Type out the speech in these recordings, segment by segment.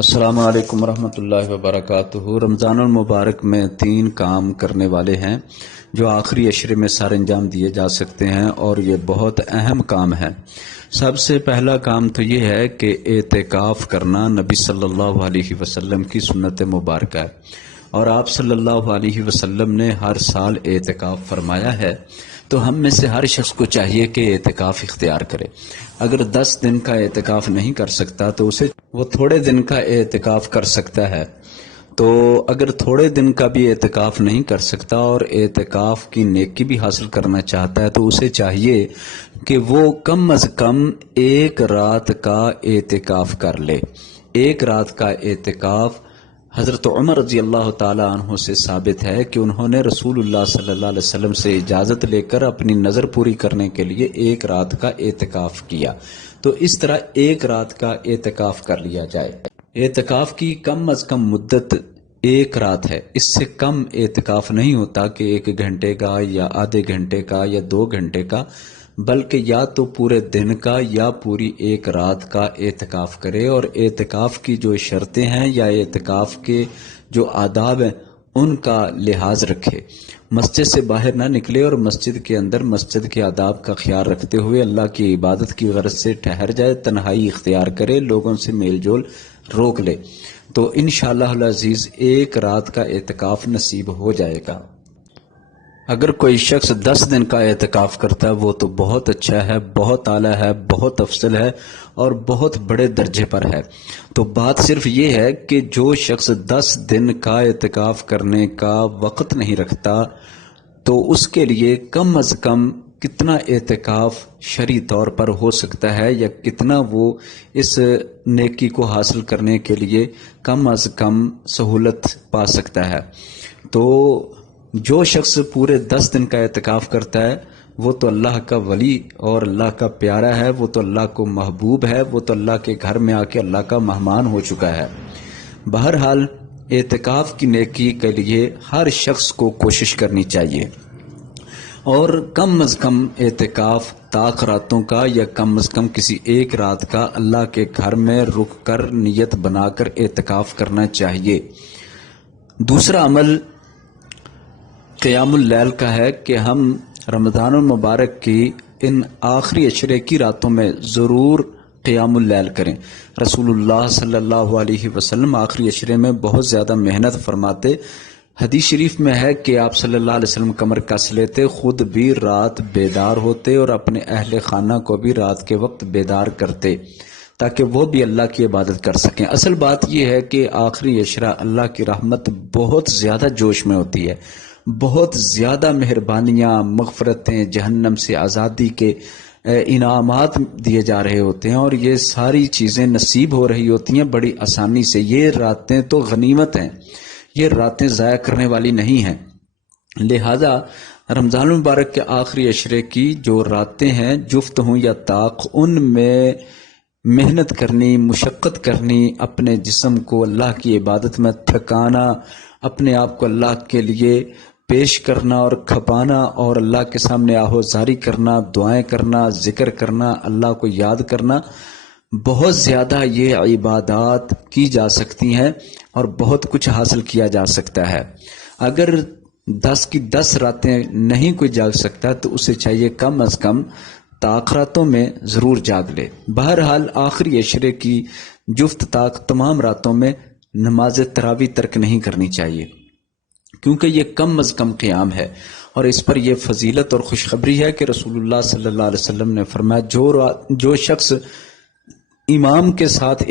السلام علیکم ورحمۃ اللہ وبرکاتہ۔ رمضان المبارک میں 3 کام کرنے والے ہیں جو آخری عشرے میں سر انجام دیے جا سکتے ہیں، اور یہ بہت اہم کام ہے۔ سب سے پہلا کام تو یہ ہے کہ اعتکاف کرنا نبی صلی اللہ علیہ وسلم کی سنت مبارکہ ہے، اور آپ صلی اللہ علیہ وسلم نے ہر سال اعتکاف فرمایا ہے، تو ہم میں سے ہر شخص کو چاہیے کہ اعتکاف اختیار کرے۔ اگر 10 دن کا اعتکاف نہیں کر سکتا تو وہ تھوڑے دن کا اعتکاف کر سکتا ہے۔ تو اگر تھوڑے دن کا بھی اعتکاف نہیں کر سکتا اور اعتکاف کی نیکی بھی حاصل کرنا چاہتا ہے تو اسے چاہیے کہ وہ کم از کم 1 رات کا اعتکاف کر لے۔ 1 رات کا اعتکاف حضرت عمر رضی اللہ تعالی عنہ سے ثابت ہے کہ انہوں نے رسول اللہ صلی اللہ علیہ وسلم سے اجازت لے کر اپنی نظر پوری کرنے کے لیے 1 رات کا اعتکاف کیا۔ تو اس طرح 1 رات کا اعتکاف کر لیا جائے۔ اعتکاف کی کم از کم مدت 1 رات ہے، اس سے کم اعتکاف نہیں ہوتا کہ 1 گھنٹے کا یا آدھے گھنٹے کا یا 2 گھنٹے کا، بلکہ یا تو پورے دن کا یا پوری 1 رات کا اعتکاف کرے۔ اور اعتکاف کی جو شرطیں ہیں یا اعتکاف کے جو آداب ہیں ان کا لحاظ رکھے، مسجد سے باہر نہ نکلے اور مسجد کے اندر مسجد کے آداب کا خیال رکھتے ہوئے اللہ کی عبادت کی غرض سے ٹھہر جائے، تنہائی اختیار کرے، لوگوں سے میل جول روک لے، تو انشاءاللہ العزیز 1 رات کا اعتکاف نصیب ہو جائے گا۔ اگر کوئی شخص 10 دن کا اعتکاف کرتا ہے وہ تو بہت اچھا ہے، بہت اعلیٰ ہے، بہت افضل ہے اور بہت بڑے درجے پر ہے۔ تو بات صرف یہ ہے کہ جو شخص 10 دن کا اعتکاف کرنے کا وقت نہیں رکھتا تو اس کے لیے کم از کم کتنا اعتکاف شرعی طور پر ہو سکتا ہے یا کتنا وہ اس نیکی کو حاصل کرنے کے لیے کم از کم سہولت پا سکتا ہے۔ تو جو شخص پورے 10 دن کا اعتکاف کرتا ہے وہ تو اللہ کا ولی اور اللہ کا پیارا ہے، وہ تو اللہ کو محبوب ہے، وہ تو اللہ کے گھر میں آ کے اللہ کا مہمان ہو چکا ہے۔ بہرحال اعتکاف کی نیکی کے لیے ہر شخص کو کوشش کرنی چاہیے، اور کم از کم اعتکاف طاق راتوں کا یا کم از کم کسی 1 رات کا اللہ کے گھر میں رک کر نیت بنا کر اعتکاف کرنا چاہیے۔ دوسرا عمل قیام اللیل کا ہے کہ ہم رمضان المبارک کی ان آخری عشرے کی راتوں میں ضرور قیام اللیل کریں۔ رسول اللہ صلی اللہ علیہ وسلم آخری عشرے میں بہت زیادہ محنت فرماتے۔ حدیث شریف میں ہے کہ آپ صلی اللہ علیہ وسلم کمر کس لیتے، خود بھی رات بیدار ہوتے اور اپنے اہل خانہ کو بھی رات کے وقت بیدار کرتے تاکہ وہ بھی اللہ کی عبادت کر سکیں۔ اصل بات یہ ہے کہ آخری عشرہ اللہ کی رحمت بہت زیادہ جوش میں ہوتی ہے، بہت زیادہ مہربانیاں، مغفرتیں، جہنم سے آزادی کے انعامات دیے جا رہے ہوتے ہیں، اور یہ ساری چیزیں نصیب ہو رہی ہوتی ہیں بڑی آسانی سے۔ یہ راتیں تو غنیمت ہیں، یہ راتیں ضائع کرنے والی نہیں ہیں۔ لہذا رمضان المبارک کے آخری عشرے کی جو راتیں ہیں، جفت ہوں یا طاق، ان میں محنت کرنی، مشقت کرنی، اپنے جسم کو اللہ کی عبادت میں تھکانا، اپنے آپ کو اللہ کے لیے پیش کرنا اور کھپانا، اور اللہ کے سامنے آہوزاری کرنا، دعائیں کرنا، ذکر کرنا، اللہ کو یاد کرنا، بہت زیادہ یہ عبادات کی جا سکتی ہیں اور بہت کچھ حاصل کیا جا سکتا ہے۔ اگر 10 کی 10 راتیں نہیں کوئی جاگ سکتا تو اسے چاہیے کم از کم طاق راتوں میں ضرور جاگ لے۔ بہرحال آخری عشرے کی جفت طاق تمام راتوں میں نماز تراویح ترک نہیں کرنی چاہیے، کیونکہ یہ کم از کم قیام ہے، اور اس پر یہ فضیلت اور خوشخبری ہے کہ رسول اللہ صلی اللہ علیہ وسلم نے فرمایا جو شخص امام کے ساتھ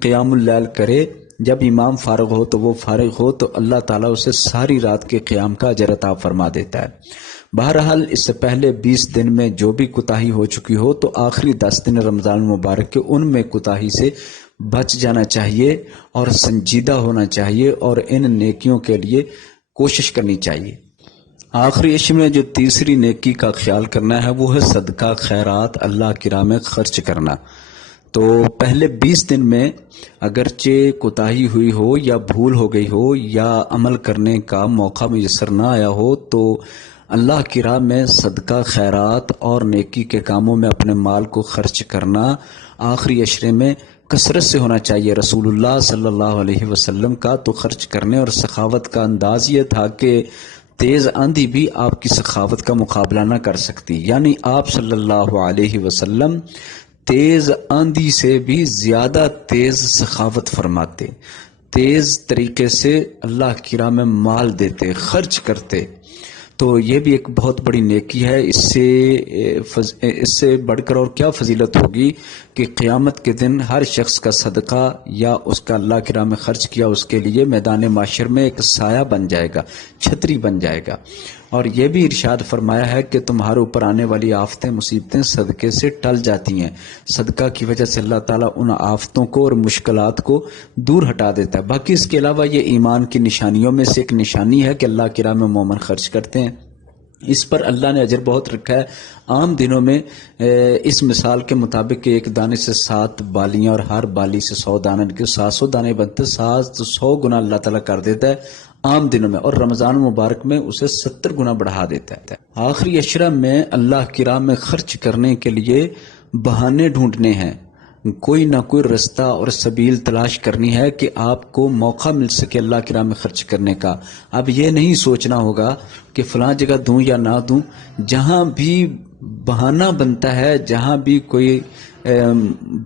قیام اللیل کرے، جب امام فارغ ہو تو وہ فارغ ہو تو اللہ تعالیٰ اسے ساری رات کے قیام کا اجر عطا فرما دیتا ہے۔ بہرحال اس سے پہلے 20 دن میں جو بھی کوتاہی ہو چکی ہو تو آخری 10 دن رمضان المبارک کے ان میں کوتاہی سے بچ جانا چاہیے اور سنجیدہ ہونا چاہیے اور ان نیکیوں کے لیے کوشش کرنی چاہیے۔ آخری عشرے میں جو تیسری نیکی کا خیال کرنا ہے وہ ہے صدقہ خیرات، اللہ کی راہ میں خرچ کرنا۔ تو پہلے 20 دن میں اگرچہ کوتاہی ہوئی ہو یا بھول ہو گئی ہو یا عمل کرنے کا موقع میسر نہ آیا ہو تو اللہ کی راہ میں صدقہ خیرات اور نیکی کے کاموں میں اپنے مال کو خرچ کرنا آخری عشرے میں کثرت سے ہونا چاہیے رسول اللہ صلی اللہ علیہ وسلم کا تو خرچ کرنے اور سخاوت کا انداز یہ تھا کہ تیز آندھی بھی آپ کی سخاوت کا مقابلہ نہ کر سکتی، یعنی آپ صلی اللہ علیہ وسلم تیز آندھی سے بھی زیادہ تیز سخاوت فرماتے، تیز طریقے سے اللہ کی راہ میں مال دیتے، خرچ کرتے۔ تو یہ بھی ایک بہت بڑی نیکی ہے۔ اس سے بڑھ کر اور کیا فضیلت ہوگی کہ قیامت کے دن ہر شخص کا صدقہ یا اس کا اللہ کی راہ میں خرچ کیا اس کے لیے میدان معاشر میں ایک سایہ بن جائے گا، چھتری بن جائے گا۔ اور یہ بھی ارشاد فرمایا ہے کہ تمہارے اوپر آنے والی آفتیں مصیبتیں صدقے سے ٹل جاتی ہیں، صدقہ کی وجہ سے اللہ تعالیٰ ان آفتوں کو اور مشکلات کو دور ہٹا دیتا ہے۔ باقی اس کے علاوہ یہ ایمان کی نشانیوں میں سے ایک نشانی ہے کہ اللہ کی راہ میں مومن خرچ کرتے ہیں، اس پر اللہ نے اجر بہت رکھا ہے۔ عام دنوں میں اس مثال کے مطابق کہ ایک دانے سے 7 بالیاں اور ہر بالی سے 100 دانے کے 700 دانے بنتے، 700 گنا اللہ تعالیٰ کر دیتا ہے عام دنوں میں، اور رمضان مبارک میں اسے 70 گنا بڑھا دیتا ہے۔ آخری عشرہ میں اللہ کی راہ میں خرچ کرنے کے لیے بہانے ڈھونڈنے ہیں، کوئی نہ کوئی رستہ اور سبیل تلاش کرنی ہے کہ آپ کو موقع مل سکے اللہ کی راہ میں خرچ کرنے کا۔ اب یہ نہیں سوچنا ہوگا کہ فلاں جگہ دوں یا نہ دوں، جہاں بھی بہانہ بنتا ہے، جہاں بھی کوئی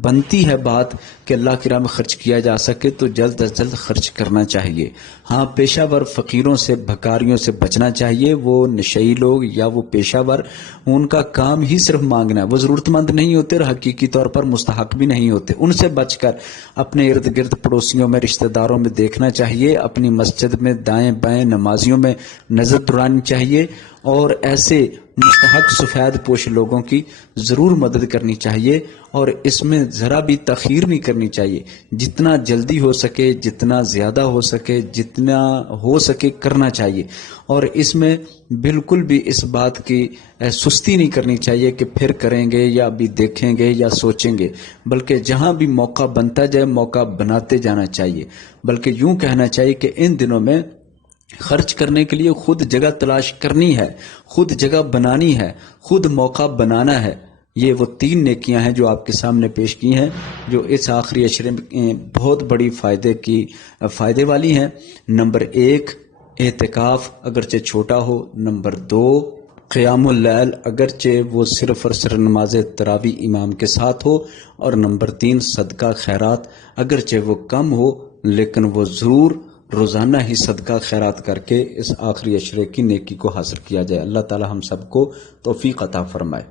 بنتی ہے بات کہ اللہ کی راہ میں خرچ کیا جا سکے تو جلد از جلد خرچ کرنا چاہیے۔ ہاں، پیشہ ور فقیروں سے، بھکاریوں سے بچنا چاہیے۔ وہ نشئی لوگ یا وہ پیشہ ور، ان کا کام ہی صرف مانگنا ہے، وہ ضرورت مند نہیں ہوتے اور حقیقی طور پر مستحق بھی نہیں ہوتے۔ ان سے بچ کر اپنے ارد گرد پڑوسیوں میں، رشتہ داروں میں دیکھنا چاہیے، اپنی مسجد میں دائیں بائیں نمازیوں میں نظر دوڑانی چاہیے، اور ایسے مستحق سفید پوش لوگوں کی ضرور مدد کرنی چاہیے، اور اس میں ذرا بھی تاخیر نہیں کرنی چاہیے۔ جتنا جلدی ہو سکے، جتنا زیادہ ہو سکے، جتنا ہو سکے کرنا چاہیے، اور اس میں بالکل بھی اس بات کی سستی نہیں کرنی چاہیے کہ پھر کریں گے یا ابھی دیکھیں گے یا سوچیں گے، بلکہ جہاں بھی موقع بنتا جائے موقع بناتے جانا چاہیے۔ بلکہ یوں کہنا چاہیے کہ ان دنوں میں خرچ کرنے کے لیے خود جگہ تلاش کرنی ہے، خود جگہ بنانی ہے، خود موقع بنانا ہے۔ یہ وہ 3 نیکیاں ہیں جو آپ کے سامنے پیش کی ہیں، جو اس آخری عشرے میں بہت بڑی فائدے والی ہیں۔ نمبر 1 اعتکاف اگرچہ چھوٹا ہو، نمبر 2 قیام اللیل اگرچہ وہ صرف اور صرف نماز تراویح امام کے ساتھ ہو، اور نمبر 3 صدقہ خیرات اگرچہ وہ کم ہو لیکن وہ ضرور روزانہ ہی صدقہ خیرات کر کے اس آخری عشرے کی نیکی کو حاصل کیا جائے۔ اللہ تعالی ہم سب کو توفیق عطا فرمائے۔